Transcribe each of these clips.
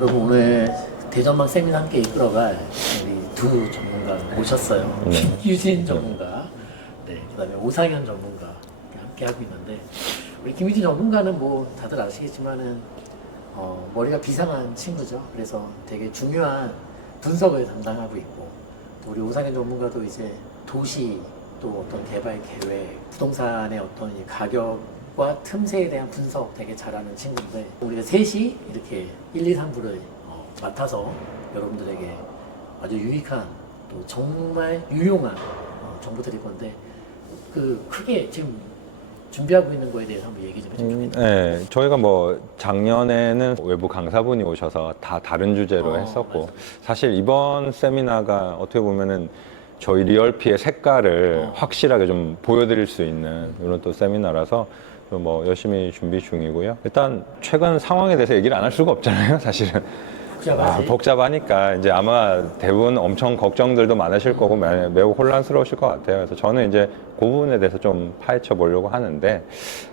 여러분 오늘 대전망 세미나 함께 이끌어갈 우리 두 전문가 모셨어요. 김유진 전문가, 네, 그다음에 오상현 전문가 함께 하고 있는데 우리 김유진 전문가는 뭐 다들 아시겠지만은 머리가 비상한 친구죠. 그래서 되게 중요한 분석을 담당하고 있고 또 우리 오상현 전문가도 이제 도시 또 어떤 개발 계획, 부동산의 어떤 이 가격과 틈새에 대한 분석 되게 잘하는 친구인데 우리가 셋이 이렇게 1, 2, 3부를 맡아서 여러분들에게 아주 유익한 또 정말 유용한 정보 드릴 건데 그 크게 지금 준비하고 있는 거에 대해서 한번 얘기 좀 해주면 좋겠네요. 네, 저희가 뭐 작년에는 외부 강사분이 오셔서 다 다른 주제로 했었고 맞아요. 사실 이번 세미나가 어떻게 보면은 저희 리얼피의 색깔을 확실하게 좀 보여드릴 수 있는 이런 또 세미나라서 뭐 열심히 준비 중이고요. 일단 최근 상황에 대해서 얘기를 안 할 수가 없잖아요, 사실은. 복잡하니까 이제 아마 대부분 엄청 걱정들도 많으실 거고 매우 혼란스러우실 것 같아요. 그래서 저는 이제 그 부분에 대해서 좀 파헤쳐 보려고 하는데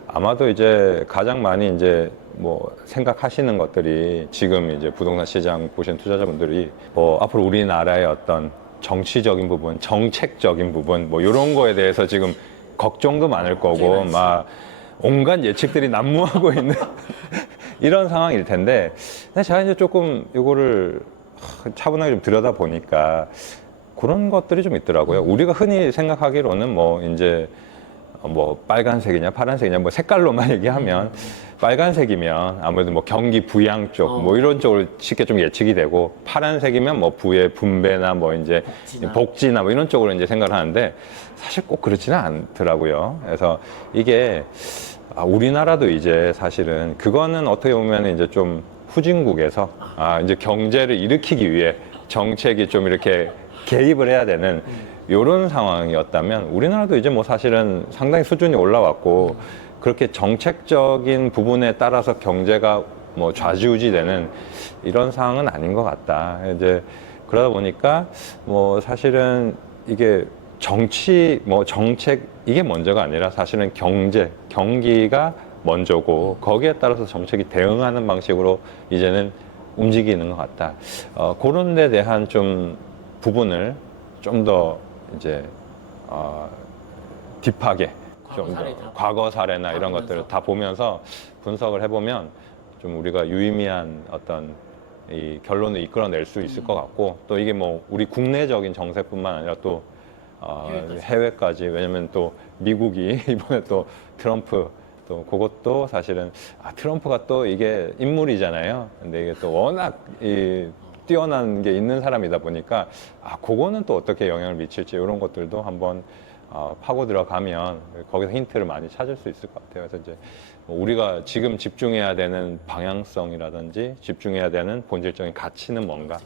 아마도 이제 가장 많이 이제 뭐 생각하시는 것들이 지금 이제 부동산 시장 보신 투자자분들이 뭐 앞으로 우리나라의 어떤 정치적인 부분, 정책적인 부분 뭐 이런 거에 대해서 지금 걱정도 많을 거고 막 온갖 예측들이 난무하고 있는 이런 상황일 텐데 근데 제가 이제 조금 이거를 차분하게 좀 들여다 보니까 그런 것들이 좀 있더라고요. 우리가 흔히 생각하기로는 뭐 이제 뭐 빨간색이냐 파란색이냐 뭐 색깔로만 얘기하면 빨간색이면 아무래도 뭐 경기 부양 쪽 뭐 이런 쪽으로 쉽게 좀 예측이 되고 파란색이면 뭐 부의 분배나 뭐 이제 복지나 뭐 이런 쪽으로 이제 생각을 하는데 사실 꼭 그렇지는 않더라고요. 그래서 이게 우리나라도 이제 사실은 그거는 어떻게 보면 이제 좀 후진국에서 이제 경제를 일으키기 위해 정책이 좀 이렇게 개입을 해야 되는 이런 상황이었다면 우리나라도 이제 뭐 사실은 상당히 수준이 올라왔고 그렇게 정책적인 부분에 따라서 경제가 뭐 좌지우지되는 이런 상황은 아닌 것 같다. 이제 그러다 보니까 뭐 사실은 이게 정치, 뭐 정책 이게 먼저가 아니라 사실은 경제, 경기가 먼저고 거기에 따라서 정책이 대응하는 방식으로 이제는 움직이는 것 같다. 그런 데 대한 좀 부분을 좀 더 이제 딥하게 좀 더 과거 사례나 이런 것들을 다 보면서 분석을 해보면 좀 우리가 유의미한 어떤 이 결론을 이끌어낼 수 있을 것 같고 또 이게 뭐 우리 국내적인 정세뿐만 아니라 또 해외까지 왜냐면 또 미국이 이번에 또 트럼프 또 그것도 사실은 트럼프가 또 이게 인물이잖아요. 근데 이게 또 워낙 뛰어난 게 있는 사람이다 보니까 그거는 또 어떻게 영향을 미칠지 이런 것들도 한번 파고 들어가면 거기서 힌트를 많이 찾을 수 있을 것 같아요. 그래서 이제 뭐 우리가 지금 집중해야 되는 방향성이라든지 집중해야 되는 본질적인 가치는 뭔가,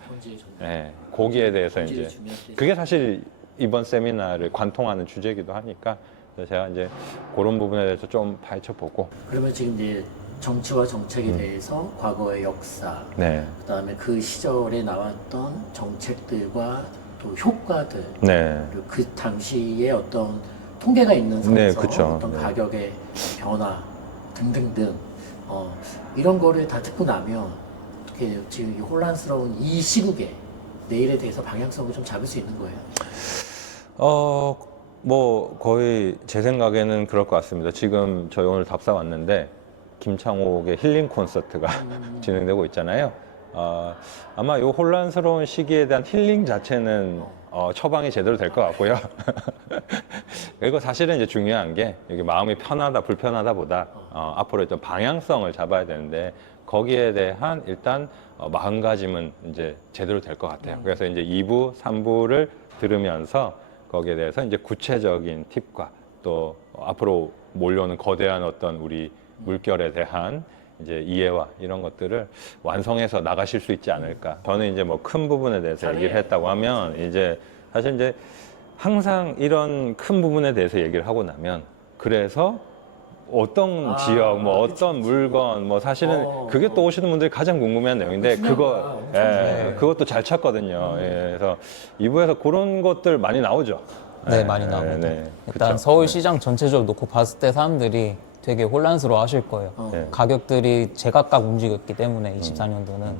거기에 대해서 이제 그게 사실 이번 세미나를 관통하는 주제이기도 하니까 제가 이제 그런 부분에 대해서 좀 파헤쳐 보고. 그러면 지금 이제 정치와 정책에 대해서 과거의 역사, 그다음에 그 시절에 나왔던 정책들과 또 효과들, 그리고 그 당시에 어떤 통계가 있는 선에서 어떤 가격의 변화 등등등 이런 거를 다 듣고 나면 어떻게 지금 이 혼란스러운 이 시국에 내일에 대해서 방향성을 좀 잡을 수 있는 거예요? 뭐 거의 제 생각에는 그럴 것 같습니다. 지금 저희 오늘 답사 왔는데 김창옥의 힐링 콘서트가 진행되고 있잖아요. 아마 이 혼란스러운 시기에 대한 힐링 자체는 처방이 제대로 될 것 같고요. 그리고 사실은 이제 중요한 게 이게 마음이 편하다 불편하다 보다 앞으로 좀 방향성을 잡아야 되는데 거기에 대한 일단 마음가짐은 이제 제대로 될 것 같아요. 그래서 이제 2부, 3부를 들으면서 거기에 대해서 이제 구체적인 팁과 또 앞으로 몰려오는 거대한 어떤 우리 물결에 대한 이제 이해와 이런 것들을 완성해서 나가실 수 있지 않을까. 저는 이제 뭐 큰 부분에 대해서 얘기를 했다고 하면 이제 사실 이제 항상 이런 큰 부분에 대해서 얘기를 하고 나면 그래서 어떤 지역, 뭐 어떤 물건, 뭐 사실은 그게 또 오시는 분들이 가장 궁금해하는 내용인데 그것도 잘 찾거든요. 그래서 2부에서 그런 것들 많이 나오죠. 네, 많이 나옵니다. 일단 서울시장 전체적으로 놓고 봤을 때 사람들이 되게 혼란스러워 하실 거예요. 가격들이 제각각 움직였기 때문에 24년도는.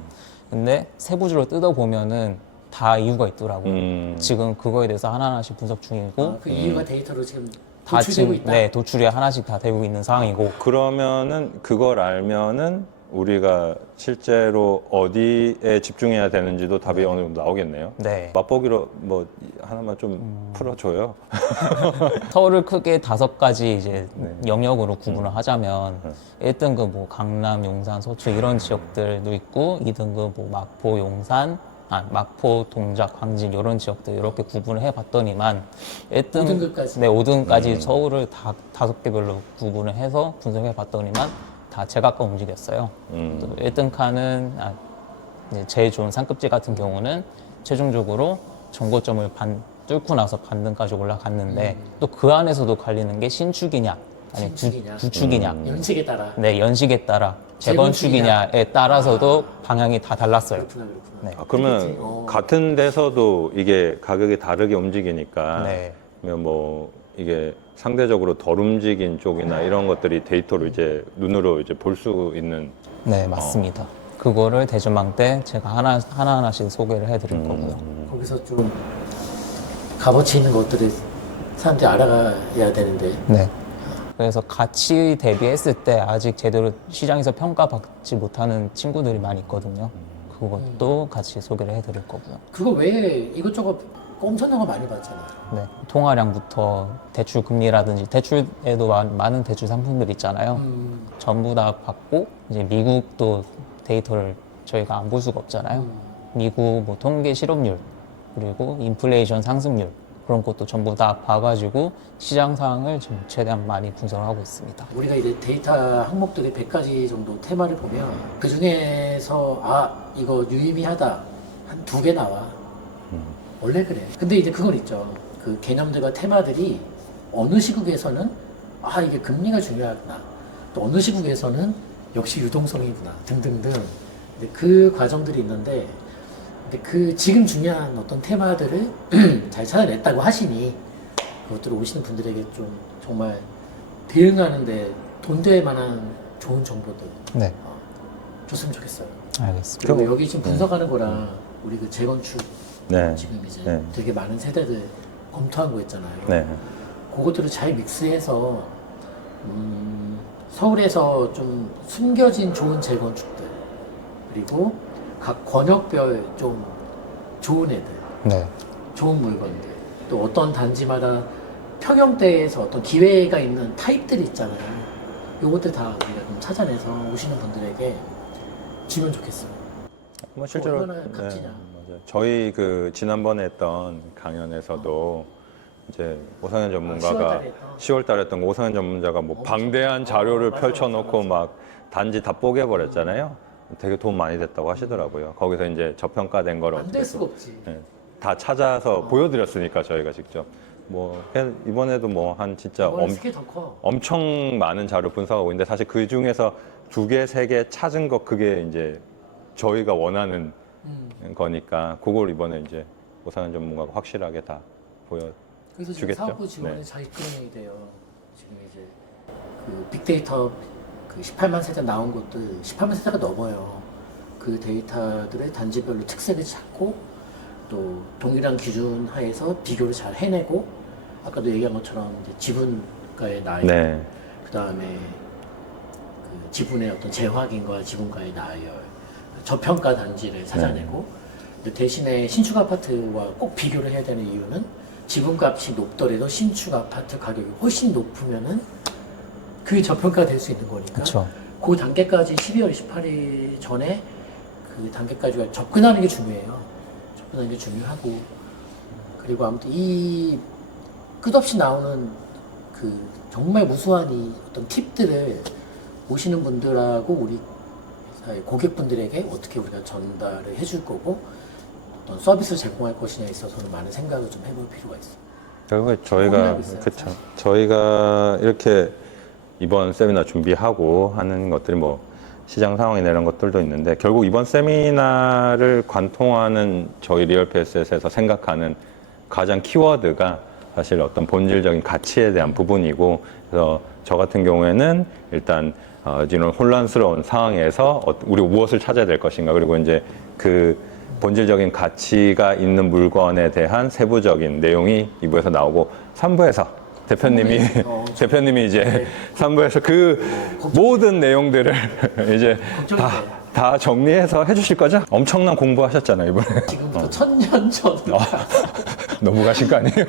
근데 세부적으로 뜯어보면은 다 이유가 있더라고요. 음. 지금 그거에 대해서 하나하나씩 분석 중이고 그 이유가 데이터로 지금 다 도출되고 지금 있다. 네, 도출이 하나씩 다 되고 있는 상황이고 그러면은 그걸 알면은 우리가 실제로 어디에 집중해야 되는지도 답이 어느 정도 나오겠네요. 네. 맛보기로 뭐 하나만 좀 풀어줘요. 서울을 크게 5가지 이제 네. 영역으로 구분을 하자면 1등급 뭐 강남, 용산, 서초 이런 지역들도 있고 2등급 뭐 마포, 용산, 마포, 동작, 황진 이런 지역들 이렇게 구분을 해봤더니만 5등급까지. 네, 5등까지 서울을 다 5개별로 구분을 해서 분석해봤더니만 다 제각각 움직였어요. 또 1등 칸은 이제 제일 좋은 상급지 같은 경우는 최종적으로 정고점을 뚫고 나서 반등까지 올라갔는데 또 그 안에서도 갈리는 게 신축이냐 아니 신축이냐. 구축이냐 연식에 따라. 네 연식에 따라 재건축이냐. 재건축이냐에 따라서도 방향이 다 달랐어요. 그렇구나, 그렇구나. 네. 그러면 어. 같은 데서도 이게 가격이 다르게 움직이니까 네. 그러면 뭐 이게 상대적으로 덜 움직인 쪽이나 이런 것들이 데이터로 이제 눈으로 이제 볼 수 있는 네 맞습니다. 그거를 대전망 때 제가 하나하나씩 소개를 해드릴 거고요. 거기서 좀 값어치 있는 것들을 사람들이 알아가야 되는데 네. 그래서 가치 대비했을 때 아직 제대로 시장에서 평가받지 못하는 친구들이 많이 있거든요. 그것도 같이 소개를 해드릴 거고요. 그거 외에 이것저것 엄청난 거 많이 봤잖아요. 네. 통화량부터 대출 금리라든지 대출에도 많은 대출 상품들 있잖아요. 전부 다 받고 이제 미국도 데이터를 저희가 안 볼 수가 없잖아요. 미국 뭐 통계 실업률 그리고 인플레이션 상승률 그런 것도 전부 다 봐가지고 시장 상황을 지금 최대한 많이 분석을 하고 있습니다. 우리가 이제 데이터 항목들이 100가지 정도 테마를 보면 그 중에서 이거 유의미하다 한 2개 나와. 원래 그래. 근데 이제 그건 있죠. 그 개념들과 테마들이 어느 시국에서는 이게 금리가 중요하구나. 또 어느 시국에서는 역시 유동성이구나. 등등등. 근데 그 과정들이 있는데 근데 그 지금 중요한 어떤 테마들을 잘 찾아냈다고 하시니 그것들을 오시는 분들에게 좀 정말 대응하는데 돈 될 만한 좋은 정보들 네, 줬으면 좋겠어요. 알겠습니다. 그리고 여기 지금 분석하는 거랑 우리 그 재건축 네. 지금 이제 네. 되게 많은 세대들 검토한 거 있잖아요. 네. 그것들을 잘 믹스해서 서울에서 좀 숨겨진 좋은 재건축들 그리고 각 권역별 좀 좋은 애들, 네, 좋은 물건들 또 어떤 단지마다 평형대에서 어떤 기회가 있는 타입들이 있잖아요. 요것들 다 우리가 좀 찾아내서 오시는 분들에게 주면 좋겠어요. 뭐 실제로 얼마나 값지냐. 맞아요. 저희 그 지난번에 했던 강연에서도 이제 오상현 전문가가 10월 달에 했던 거 오상현 전문가가 뭐 방대한 자료를 맞아, 펼쳐놓고 맞아. 막 단지 다 뽀개버렸잖아요. 되게 도움 많이 됐다고 하시더라고요. 거기서 이제 저평가된 거를 안 될 수가 없지. 다 찾아서 보여드렸으니까 저희가 직접 뭐 이번에도 뭐 한 진짜 이번에 스케일 더 커. 엄청 많은 자료 분석하고 있는데 사실 그 중에서 2개, 3개 찾은 거 그게 이제 저희가 원하는 거니까 그걸 이번에 이제 오상현 전문가가 확실하게 다 그래서 지금 보여주겠죠. 사업부 지원이 네. 잘 끌어내야 돼요. 지금 이제 그 빅데이터 그 18만 세대 나온 것들 18만 세대가 넘어요. 그 데이터들의 단지별로 특색을 찾고 또 동일한 기준 하에서 비교를 잘 해내고 아까도 얘기한 것처럼 이제 지분가의 나이, 네. 그 다음에 그 지분의 어떤 재확인과 지분가의 나열, 저평가 단지를 찾아내고 근데 대신에 신축 아파트와 꼭 비교를 해야 되는 이유는 지분값이 높더라도 신축 아파트 가격이 훨씬 높으면은 그게 저평가가 될 수 있는 거니까 그렇죠. 그 단계까지 12월 28일 전에 그 단계까지 접근하는 게 중요해요. 접근하는 게 중요하고 그리고 아무튼 이 끝없이 나오는 그 정말 무수한 이 어떤 팁들을 오시는 분들하고 우리 고객분들에게 어떻게 우리가 전달을 해줄 거고 어떤 서비스를 제공할 것이냐에 있어서는 많은 생각을 좀 해볼 필요가 있어요. 결국에 저희가 고민하고 있어요. 그쵸. 저희가 이렇게 이번 세미나 준비하고 하는 것들이 뭐 시장 상황이나 이런 것들도 있는데 결국 이번 세미나를 관통하는 저희 리얼PS에서 생각하는 가장 키워드가 사실 어떤 본질적인 가치에 대한 부분이고, 그래서 저 같은 경우에는 일단 이런 혼란스러운 상황에서 우리 무엇을 찾아야 될 것인가, 그리고 이제 그 본질적인 가치가 있는 물건에 대한 세부적인 내용이 2부에서 나오고, 3부에서 대표님이 이제 3부에서 그 모든 내용들을 이제 다 정리해서 해주실 거죠? 엄청난 공부하셨잖아요, 이번에. 지금부터 1000년 전으로 너무 가신 거 아니에요?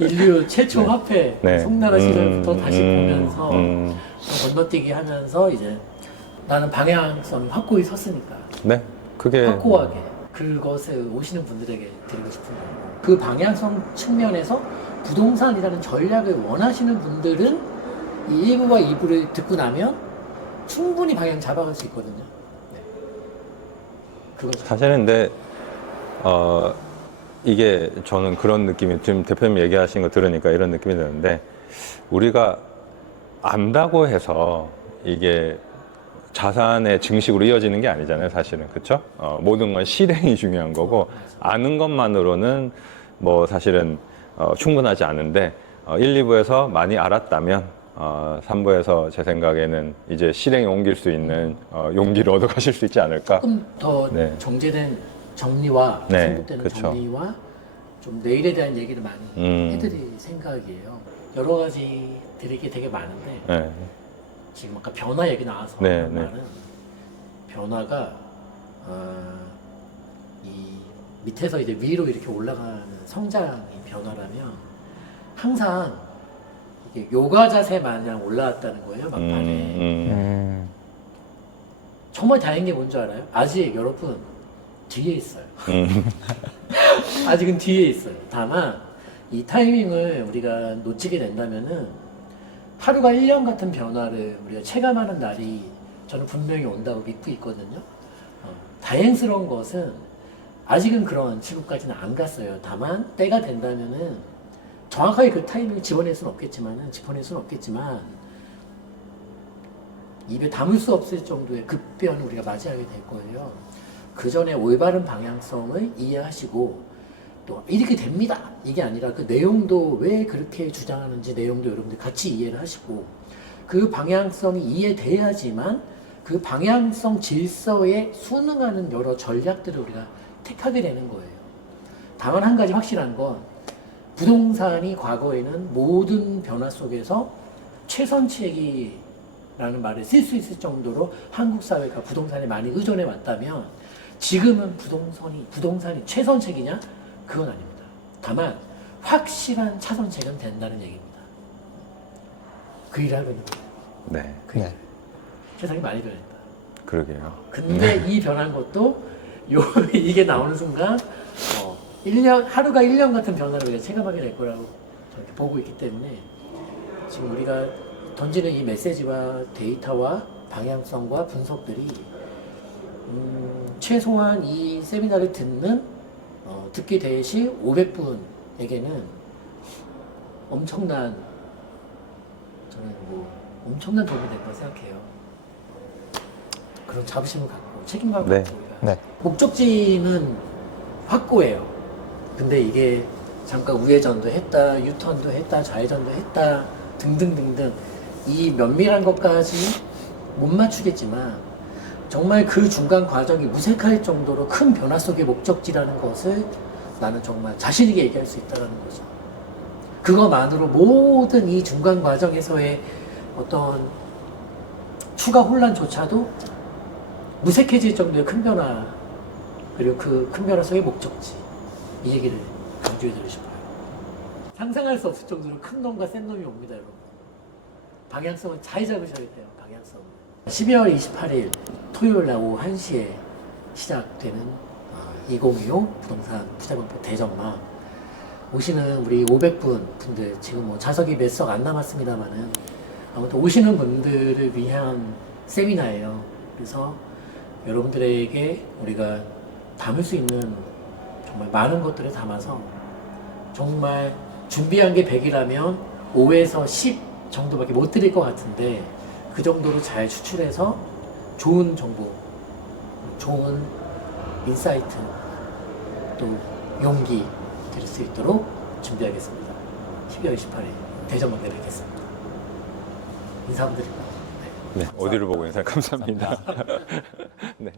인류 최초 화폐 송나라 시절부터 다시 음, 보면서 건너뛰기 하면서 이제 나는 방향성이 확고히 섰으니까 네, 그게 확고하게 그것을 오시는 분들에게 드리고 싶은 거예요. 그 방향성 측면에서 부동산이라는 전략을 원하시는 분들은 이 1부와 2부를 듣고 나면 충분히 방향 잡아갈 수 있거든요. 네. 그거죠. 사실은 근데 이게 저는 그런 느낌이, 지금 대표님 얘기하신 거 들으니까 이런 느낌이 드는데, 우리가 안다고 해서 이게 자산의 증식으로 이어지는 게 아니잖아요, 사실은. 그쵸? 모든 건 실행이 중요한 거고, 아는 것만으로는 뭐 사실은 충분하지 않은데, 1, 2부에서 많이 알았다면 3부에서 제 생각에는 이제 실행에 옮길 수 있는 용기를 얻어 가실 수 있지 않을까. 조금 더 네. 정제된 정리와 네, 생각되는 그쵸. 정리와 좀 내일에 대한 얘기를 많이 해드릴 생각이에요. 여러 가지 드릴 게 되게 많은데 네. 지금 아까 변화 얘기 나와서 네, 한 네. 말은 변화가 이 밑에서 이제 위로 이렇게 올라가는 성장이 변화라면 항상 이게 요가 자세 마냥 올라왔다는 거예요, 막판에. 정말 다행인 게 뭔지 알아요? 아직 여러분 뒤에 있어요. 아직은 뒤에 있어요. 다만 이 타이밍을 우리가 놓치게 된다면은 하루가 1년 같은 변화를 우리가 체감하는 날이 저는 분명히 온다고 믿고 있거든요. 다행스러운 것은 아직은 그런 시국까지는 안 갔어요. 다만 때가 된다면은 정확하게 그 타이밍을 짚어낼 수는 없겠지만 입에 담을 수 없을 정도의 급변을 우리가 맞이하게 될 거예요. 그 전에 올바른 방향성을 이해하시고 또 이렇게 됩니다. 이게 아니라 그 내용도 왜 그렇게 주장하는지 내용도 여러분들 같이 이해를 하시고 그 방향성이 이해돼야지만 그 방향성 질서에 순응하는 여러 전략들을 우리가 택하게 되는 거예요. 다만 한 가지 확실한 건 부동산이 과거에는 모든 변화 속에서 최선책이라는 말을 쓸 수 있을 정도로 한국 사회가 부동산에 많이 의존해 왔다면 지금은 부동산이 최선책이냐? 그건 아닙니다. 다만 확실한 차선책은 된다는 얘기입니다. 그 일을 하고 있는 거예요. 네, 네. 세상이 많이 변했다. 그러게요. 근데 이 변한 것도 이게 나오는 순간 1년, 하루가 1년 같은 변화를 우리가 체감하게 될 거라고 저렇게 보고 있기 때문에 지금 우리가 던지는 이 메시지와 데이터와 방향성과 분석들이 최소한 이 세미나를 듣게 되실 500분에게는 엄청난 도움이 될 거라 생각해요. 그런 자부심을 갖고 책임감을 네. 갖고 우리가 네. 목적지는 확고해요. 근데 이게 잠깐 우회전도 했다, 유턴도 했다, 좌회전도 했다 등등등등 이 면밀한 것까지 못 맞추겠지만 정말 그 중간 과정이 무색할 정도로 큰 변화 속의 목적지라는 것을 나는 정말 자신 있게 얘기할 수 있다는 거죠. 그거만으로 모든 이 중간 과정에서의 어떤 추가 혼란조차도 무색해질 정도의 큰 변화, 그리고 그 큰 변화 속의 목적지, 이 얘기를 강조해드리고 싶어요. 상상할 수 없을 정도로 큰 놈과 센 놈이 옵니다, 여러분. 방향성은 잘 잡으셔야 돼요, 방향성은. 12월 28일 토요일 날 오후 1시에 시작되는 2025 부동산 투자공포 대전망. 오시는 우리 500분 분들, 지금 뭐 좌석이 몇 석 안 남았습니다만은 아무튼 오시는 분들을 위한 세미나예요. 그래서 여러분들에게 우리가 담을 수 있는 정말 많은 것들을 담아서 정말 준비한 게 100이라면 5에서 10 정도밖에 못 드릴 것 같은데 그 정도로 잘 추출해서 좋은 정보, 좋은 인사이트, 또 용기 드릴 수 있도록 준비하겠습니다. 12월 28일 대전만 내뵙겠습니다. 인사 한번 드릴까요? 네, 어디를 보고 인사 감사합니다. 네.